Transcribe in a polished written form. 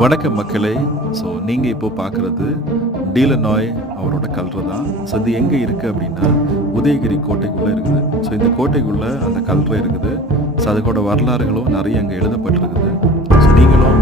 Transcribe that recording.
வணக்கம் மக்களே. ஸோ நீங்கள் இப்போ பார்க்குறது டீலனாய் அவரோட கல்றை தான். ஸோ இது எங்கே இருக்குது அப்படின்னா உதயகிரி கோட்டைக்குள்ளே இருக்குது. ஸோ இந்த கோட்டைக்குள்ளே அந்த கல்றை இருக்குது. ஸோ அதுக்கோட வரலாறுகளும் நிறைய அங்கே எழுதப்பட்டிருக்குது. ஸோ நீங்களும்